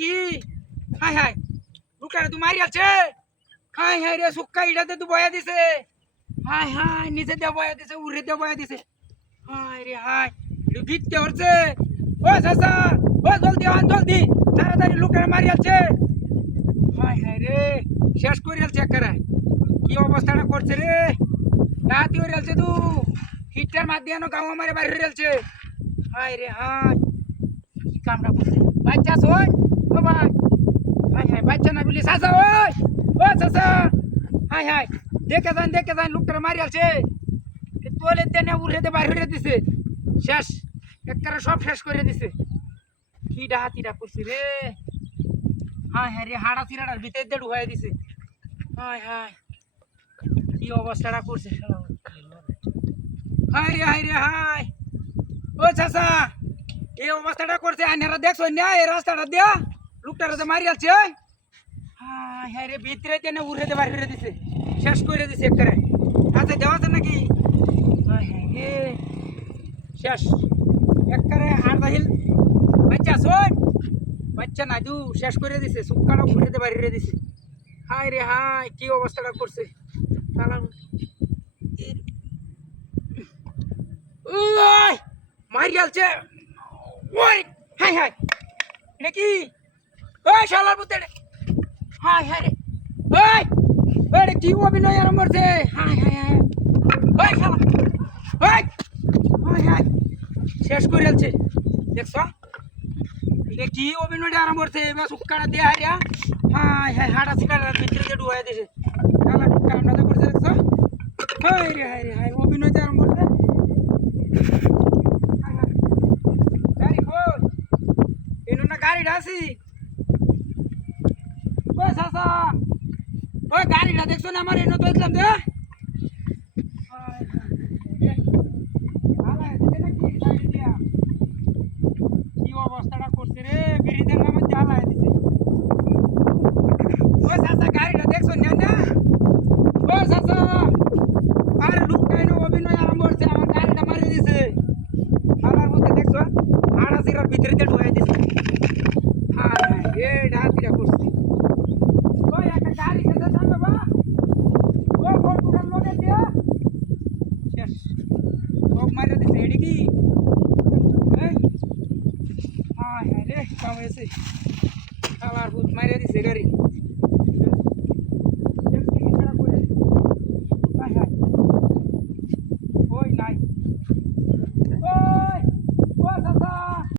কি high high লুকটারে তো মারি আছে হাই হাই রে সুক্কা ইটাতে তো বয়া দিছে হাই হাই নিচে দিয়ে বয়া দিছে উড়ে দিয়ে বয়া দিছে হাই রে হাই গিটতে হচ্ছে ও চাচা ও জলদি আন জলদি তাড়াতাড়ি লুকটারে মারি আছে হাই হাই রে শেষ করে আছে একবারে কি অবস্থাটা করছে রে রাতি হয়ে আছে তু হিটার মাধ্যমে গাঁও মারে বাইরে হয়ে আছে হাই রে হাই কি কামড়া করছে বাচ্চা শোন ও ভাই হাই হাই বাচ্চা না বলি চাচা ওই ও চাচা হাই হাই দেখে যান লোকটারে মারি আছে তোলে তেনে উড়ে বাইরে হয়ে দিছে শেষ একবারে সব শেষ করে দিছে কি ডাহাতিটা করছি রে হাই হাই রে হাড়া চিরাটার ভিতরে দিয়ে ঢুকাই দিছে হাই হাই কি অবস্থাটা করছে হাই রে হাই ও চাচা এই অবস্থাটা করছে আইনারা দেখছো না এই রাস্তাটা দিয়া লোকটারা যে মারি আছে হাই হাই রে ভিতরে তেনে উড়ে দিয়ে বাইরে দিছে শেষ করে দিছে একবারে আচ্ছা দেওয়া আছে নাকি হাই হাই রে শেষ একবারে আর বাহিল বাচ্চা শোন বাচ্চা না দু শেষ করে দিছে সুক্কাটা উড়ে দিয়ে বাইরে দিছে হাই রে হাই কি অবস্থাটা করছে ওই মারি আলছে ওই হাই হাই এটা কি ওই শালার পুতে হাই হাই রে ওই ওই কি অভিনয় আরম্ভ করছে হাই হাই হাই ওই শালা ওই হাই হাই শেষ করে আলছে দেখছ এটা কি অভিনয়টা আরম্ভ করছে এবার সুক্কাটা দিয়ে হারিয়া হাই হাই হাড়া চিকাটার ভিতরে ডুবাই দিছে শালা কামড়াতে করছে দেখছ হাই রে হাই অভিনয়টা আরম্ভ করছে গাড়ি খোল এনো না গাড়িটা আছি ওই চাচা ওই গাড়িটা দেখছো না আমার এনো তো দেখলাম দে কি অবস্থাটা করছে রে ব্রিজের নামে জ্বালায় দিছে ওই চাচা গাড়িটা দেখছো না না ওই চাচা আর লোক কেন অভিনয় আরম্ভ করছে আমার গাড়িটা মারি দিছে হালার মধ্যে দেখছো হাড়া চিরার ভিতরে দিয়ে ঢুকাই দিছে হায় হায় এ ডাহাতিটা করছে ওই একটা গাড়ি খেতে যাবে বা ও বলটুকার লোকে দিয়া শেষ সব মারি দিছে এডি কি হায় হায় রে কাম হয়েছে হালার ভূত মারি দিছে গাড়ি